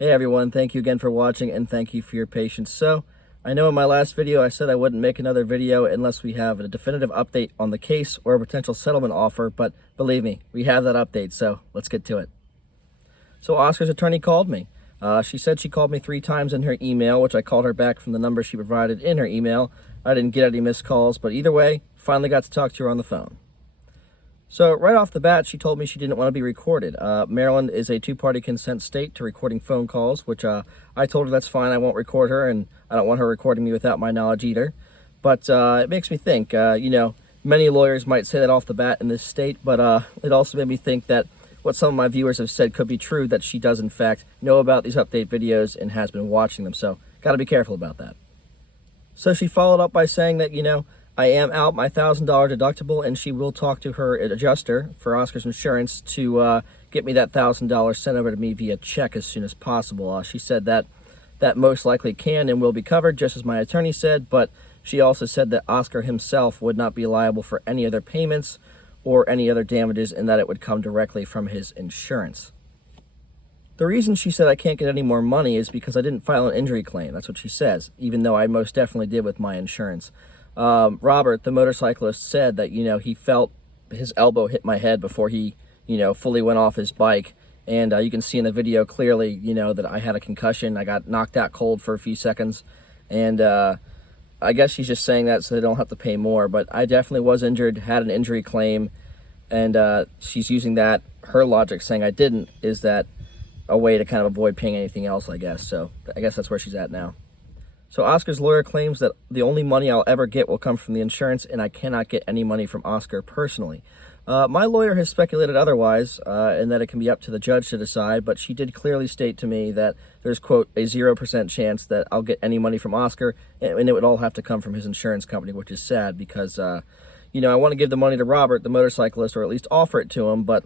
Hey everyone, thank you again for watching and thank you for your patience. So, I know in my last video I said I wouldn't make another video unless we have a definitive update on the case or a potential settlement offer, but believe me, we have that update, so let's get to it. So Oscar's attorney called me. She said she called me 3 times in her email, which I called her back from the number she provided in her email. I didn't get any missed calls, but either way, finally got to talk to her on the phone. So right off the bat, she told me she didn't want to be recorded. Maryland is a 2-party consent state to recording phone calls, which I told her that's fine. I won't record her, and I don't want her recording me without my knowledge either. But it makes me think, many lawyers might say that off the bat in this state, but it also made me think that what some of my viewers have said could be true, that she does in fact know about these update videos and has been watching them. So got to be careful about that. So she followed up by saying that, I am out my $1,000 deductible, and she will talk to her adjuster for Oscar's insurance to get me that $1,000 sent over to me via check as soon as possible. She said that most likely can and will be covered, just as my attorney said, but she also said that Oscar himself would not be liable for any other payments or any other damages, and that it would come directly from his insurance. The reason she said I can't get any more money is because I didn't file an injury claim. That's what she says, even though I most definitely did with my insurance. Robert, the motorcyclist, said that, he felt his elbow hit my head before he, fully went off his bike. And you can see in the video clearly, that I had a concussion. I got knocked out cold for a few seconds. And I guess she's just saying that so they don't have to pay more. But I definitely was injured, had an injury claim. And she's using that, her logic saying I didn't, is that a way to kind of avoid paying anything else, I guess. So I guess that's where she's at now. So Oscar's lawyer claims that the only money I'll ever get will come from the insurance, and I cannot get any money from Oscar personally. My lawyer has speculated otherwise, and that it can be up to the judge to decide, but she did clearly state to me that there's, quote, a 0% chance that I'll get any money from Oscar, and it would all have to come from his insurance company, which is sad because, I want to give the money to Robert, the motorcyclist, or at least offer it to him, but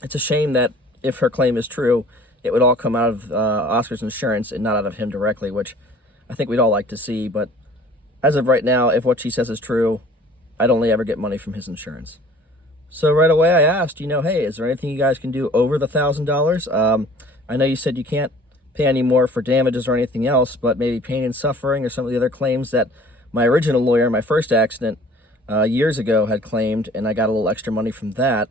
it's a shame that if her claim is true, it would all come out of Oscar's insurance and not out of him directly, which I think we'd all like to see, but as of right now, if what she says is true, I'd only ever get money from his insurance. So right away I asked, hey, is there anything you guys can do over the $1,000? I know you said you can't pay any more for damages or anything else, but maybe pain and suffering or some of the other claims that my original lawyer in my first accident years ago had claimed, and I got a little extra money from that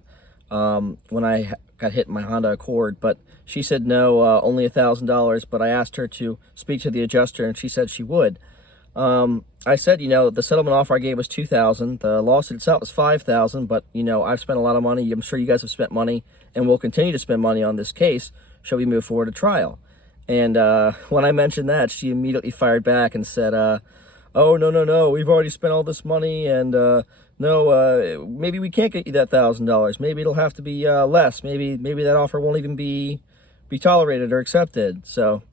when I got hit in my Honda Accord. But she said no, only $1,000, but I asked her to speak to the adjuster, and she said she would. I said, the settlement offer I gave was $2,000. The lawsuit itself was $5,000, but, I've spent a lot of money. I'm sure you guys have spent money and will continue to spend money on this case. Shall we move forward to trial? And when I mentioned that, she immediately fired back and said, oh, no, we've already spent all this money, and no, maybe we can't get you that $1,000. Maybe it'll have to be less. Maybe that offer won't even be tolerated or accepted. So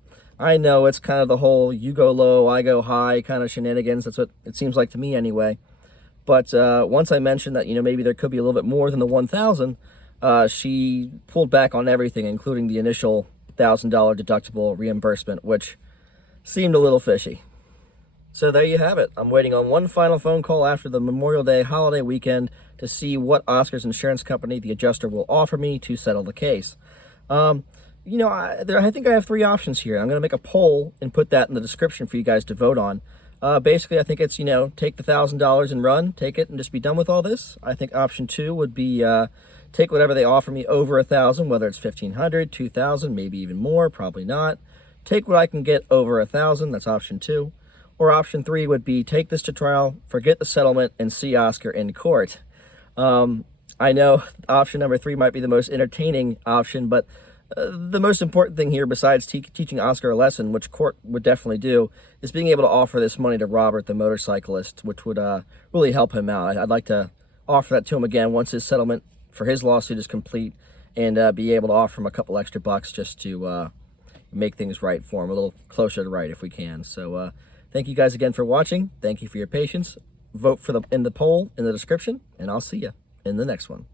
I know it's kind of the whole you go low, I go high kind of shenanigans. That's what it seems like to me anyway. But once I mentioned that, maybe there could be a little bit more than the $1,000, she pulled back on everything, including the initial $1,000 deductible reimbursement, which seemed a little fishy. So there you have it. I'm waiting on one final phone call after the Memorial Day holiday weekend to see what Oscar's insurance company, the adjuster, will offer me to settle the case. I think I have 3 options here. I'm going to make a poll and put that in the description for you guys to vote on. Basically, I think it's, take the $1,000 and run, take it and just be done with all this. I think option 2 would be take whatever they offer me over $1,000, whether it's $1,500, $2,000, maybe even more, probably not. Take what I can get over $1,000, that's option 2. Or option 3 would be take this to trial, forget the settlement, and see Oscar in court. I know option number 3 might be the most entertaining option, but the most important thing here, besides teaching Oscar a lesson, which court would definitely do, is being able to offer this money to Robert, the motorcyclist, which would really help him out. I'd like to offer that to him again once his settlement for his lawsuit is complete, and be able to offer him a couple extra bucks just to make things right for him, a little closer to right if we can. So thank you guys again for watching. Thank you for your patience. Vote in the poll in the description, and I'll see you in the next one.